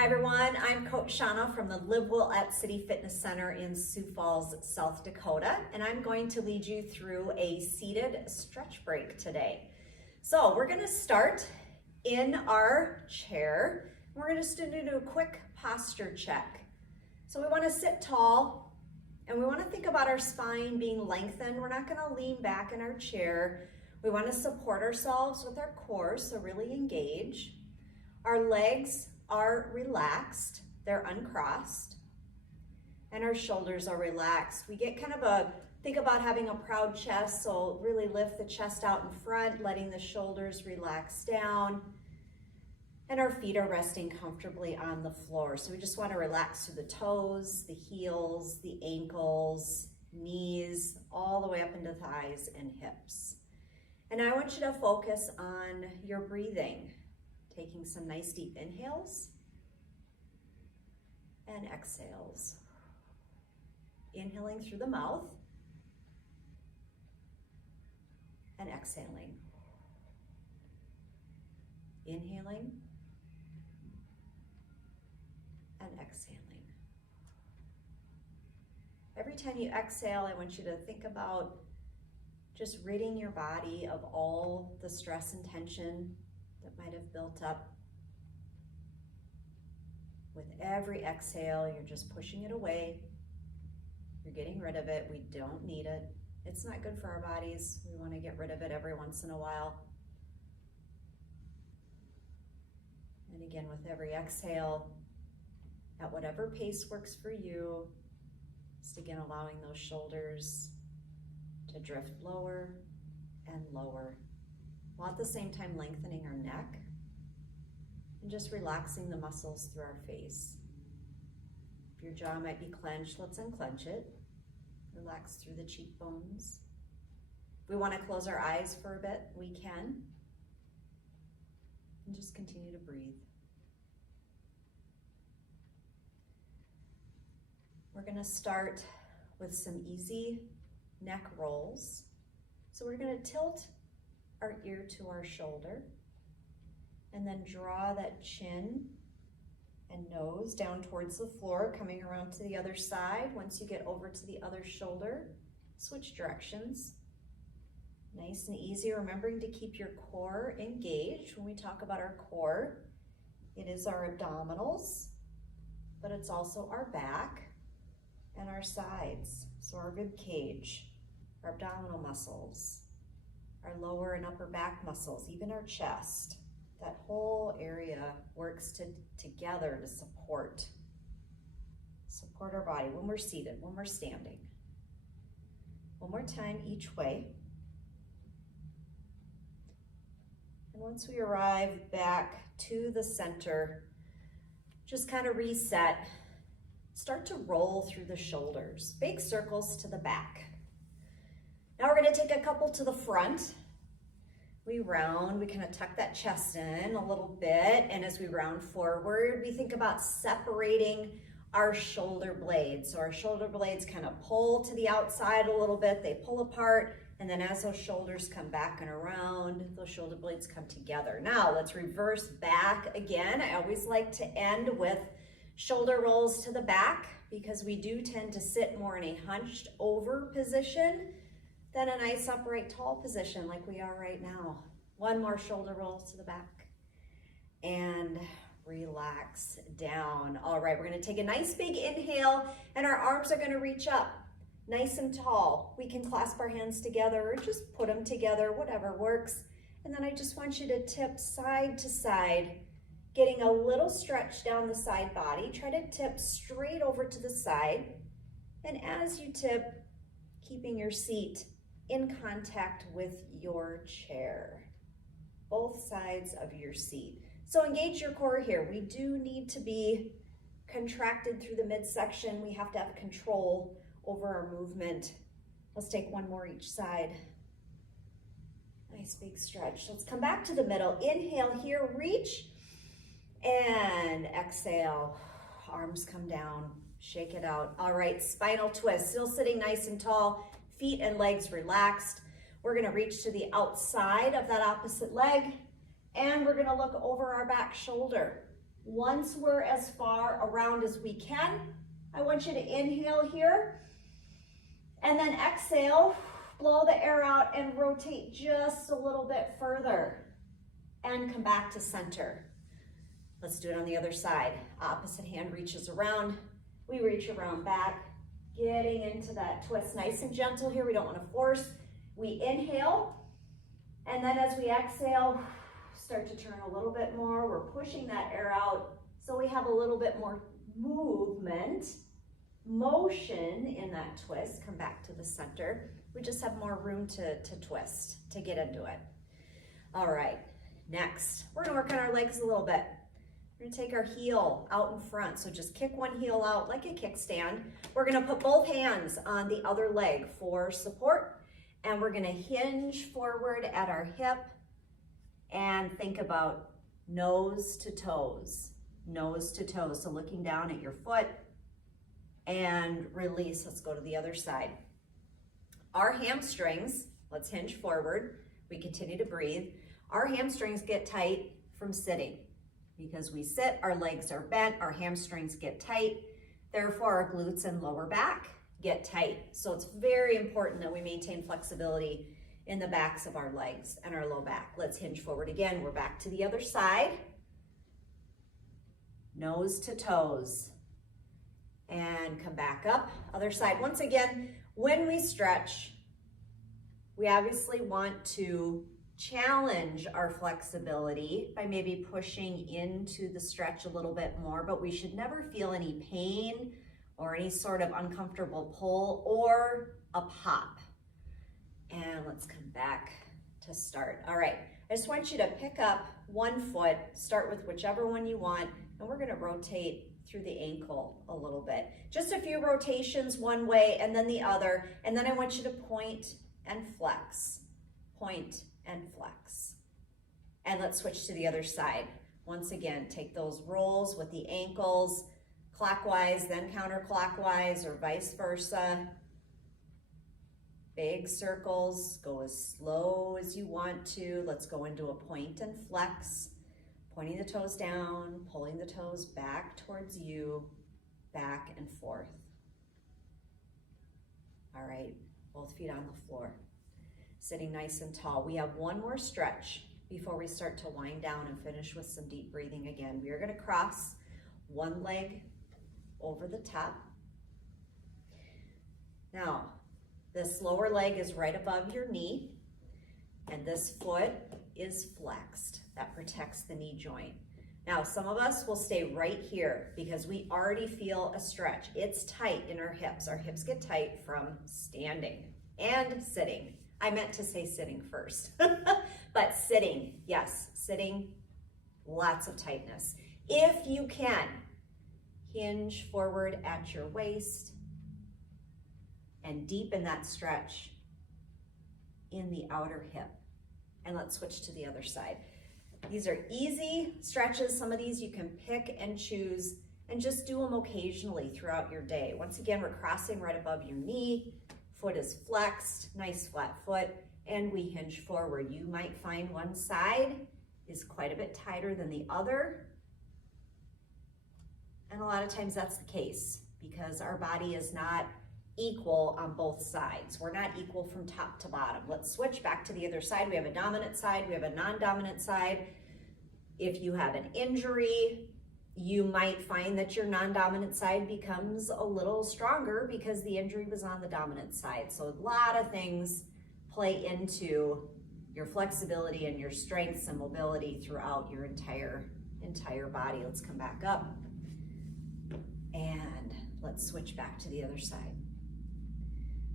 Hi everyone, I'm Coach Shawna from the Live Well at City Fitness Center in Sioux Falls, South Dakota, and I'm going to lead you through a seated stretch break today. So we're going to start in our chair. We're going to do a quick posture check. So we want to sit tall and we want to think about our spine being lengthened. We're not going to lean back in our chair. We want to support ourselves with our core, so really engage. Our legs are relaxed, they're uncrossed, and our shoulders are relaxed. We get kind of think about having a proud chest, so really lift the chest out in front, letting the shoulders relax down, and our feet are resting comfortably on the floor. So we just want to relax through the toes, the heels, the ankles, knees, all the way up into thighs and hips. And I want you to focus on your breathing. Taking some nice deep inhales and exhales. Inhaling through the mouth and exhaling. Inhaling and exhaling. Every time you exhale, I want you to think about just ridding your body of all the stress and tension that might have built up. With every exhale, you're just pushing it away. You're getting rid of it. We don't need it. It's not good for our bodies. We want to get rid of it every once in a while. And again, with every exhale, at whatever pace works for you, just again allowing those shoulders to drift lower and lower, while at the same time lengthening our neck and just relaxing the muscles through our face. If your jaw might be clenched, let's unclench it. Relax through the cheekbones. If we want to close our eyes for a bit, we can. And just continue to breathe. We're going to start with some easy neck rolls. So we're going to tilt our ear to our shoulder and then draw that chin and nose down towards the floor, coming around to the other side. Once you get over to the other shoulder, switch directions. Nice and easy, remembering to keep your core engaged. When we talk about our core, it is our abdominals, but it's also our back and our sides. So our rib cage, our abdominal muscles, our lower and upper back muscles, even our chest. That whole area works together to support our body when we're seated, when we're standing. One more time each way. And once we arrive back to the center, just kind of reset. Start to roll through the shoulders, big circles to the back. Now we're going to take a couple to the front. We round, we kind of tuck that chest in a little bit, and as we round forward, we think about separating our shoulder blades. So our shoulder blades kind of pull to the outside a little bit, they pull apart, and then as those shoulders come back and around, those shoulder blades come together. Now let's reverse back again. I always like to end with shoulder rolls to the back because we do tend to sit more in a hunched over position than a nice upright tall position like we are right now. One more shoulder roll to the back and relax down. All right, we're gonna take a nice big inhale and our arms are gonna reach up nice and tall. We can clasp our hands together or just put them together, whatever works. And then I just want you to tip side to side, getting a little stretch down the side body. Try to tip straight over to the side. And as you tip, keeping your seat in contact with your chair, both sides of your seat. So engage your core here. We do need to be contracted through the midsection. We have to have control over our movement. Let's take one more each side. Nice big stretch. Let's come back to the middle. Inhale here, reach, and exhale. Arms come down, shake it out. All right, spinal twist, still sitting nice and tall. Feet and legs relaxed. We're gonna reach to the outside of that opposite leg and we're gonna look over our back shoulder. Once we're as far around as we can, I want you to inhale here and then exhale, blow the air out and rotate just a little bit further and come back to center. Let's do it on the other side. Opposite hand reaches around, we reach around back, getting into that twist. Nice and gentle here, we don't want to force. We inhale, and then as we exhale, start to turn a little bit more. We're pushing that air out so we have a little bit more movement, motion in that twist. Come back to the center. We just have more room to twist, to get into it. All right, next, we're gonna work on our legs a little bit. We're gonna take our heel out in front. So just kick one heel out like a kickstand. We're gonna put both hands on the other leg for support, and we're gonna hinge forward at our hip and think about nose to toes, nose to toes. So looking down at your foot and release. Let's go to the other side. Our hamstrings, let's hinge forward. We continue to breathe. Our hamstrings get tight from sitting. Because we sit, our legs are bent, our hamstrings get tight. Therefore, our glutes and lower back get tight. So it's very important that we maintain flexibility in the backs of our legs and our low back. Let's hinge forward again. We're back to the other side. Nose to toes. And come back up, other side. Once again, when we stretch, we obviously want to challenge our flexibility by maybe pushing into the stretch a little bit more, but we should never feel any pain or any sort of uncomfortable pull or a pop. And let's come back to start. All right, I just want you to pick up one foot, start with whichever one you want, and we're gonna rotate through the ankle a little bit. Just a few rotations one way and then the other, and then I want you to point and flex, point and flex. And let's switch to the other side. Once again, take those rolls with the ankles clockwise, then counterclockwise, or vice versa. Big circles, go as slow as you want to. Let's go into a point and flex, pointing the toes down, pulling the toes back towards you, back and forth. All right, both feet on the floor. Sitting nice and tall. We have one more stretch before we start to wind down and finish with some deep breathing again. We are going to cross one leg over the top. Now, this lower leg is right above your knee, and this foot is flexed. That protects the knee joint. Now, some of us will stay right here because we already feel a stretch. It's tight in our hips. Our hips get tight from standing and sitting. I meant to say sitting first, but sitting, yes, sitting, lots of tightness. If you can, hinge forward at your waist and deepen that stretch in the outer hip. And let's switch to the other side. These are easy stretches. Some of these you can pick and choose and just do them occasionally throughout your day. Once again, we're crossing right above your knee. Foot is flexed, nice flat foot, and we hinge forward. You might find one side is quite a bit tighter than the other. And a lot of times that's the case because our body is not equal on both sides. We're not equal from top to bottom. Let's switch back to the other side. We have a dominant side, we have a non-dominant side. If you have an injury, you might find that your non-dominant side becomes a little stronger because the injury was on the dominant side. So a lot of things play into your flexibility and your strengths and mobility throughout your entire body. Let's come back up and let's switch back to the other side.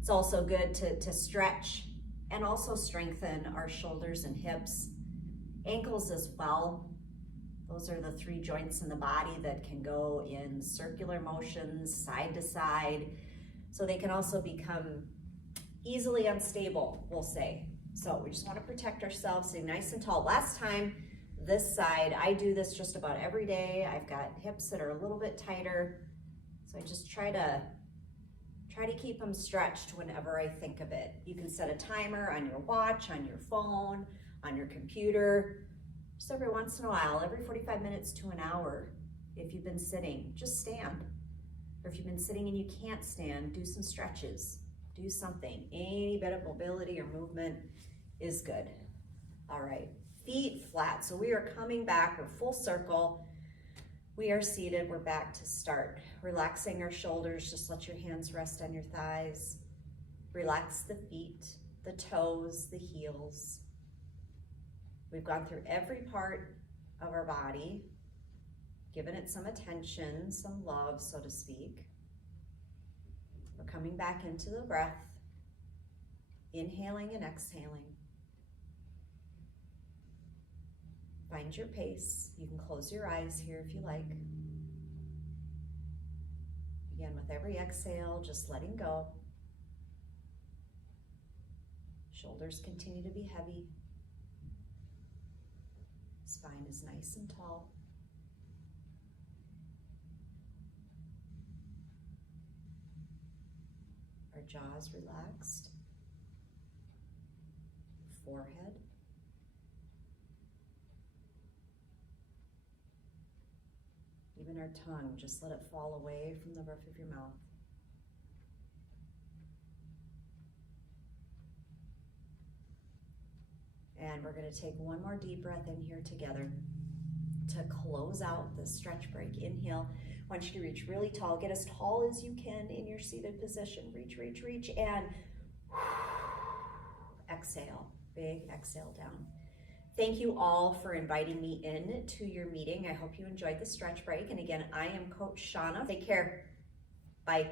It's also good to stretch and also strengthen our shoulders and hips, ankles as well. Those are the three joints in the body that can go in circular motions, side to side. So they can also become easily unstable, we'll say. So we just want to protect ourselves, stay nice and tall. Last time, this side, I do this just about every day. I've got hips that are a little bit tighter. So I just try to keep them stretched whenever I think of it. You can set a timer on your watch, on your phone, on your computer. Just every once in a while, every 45 minutes to an hour, if you've been sitting, just stand. Or if you've been sitting and you can't stand, do some stretches, do something. Any bit of mobility or movement is good. All right, feet flat. So we are coming back, we're full circle. We are seated, we're back to start. Relaxing our shoulders, just let your hands rest on your thighs. Relax the feet, the toes, the heels. We've gone through every part of our body, given it some attention, some love, so to speak. We're coming back into the breath, inhaling and exhaling. Find your pace. You can close your eyes here if you like. Again, with every exhale, just letting go. Shoulders continue to be heavy. Spine is nice and tall. Our jaws relaxed. Forehead. Even our tongue, just let it fall away from the roof of your mouth. And we're going to take one more deep breath in here together to close out this stretch break. Inhale. I want you to reach really tall. Get as tall as you can in your seated position. Reach, reach, reach, and exhale. Big exhale down. Thank you all for inviting me in to your meeting. I hope you enjoyed the stretch break. And again, I am Coach Shawna. Take care. Bye.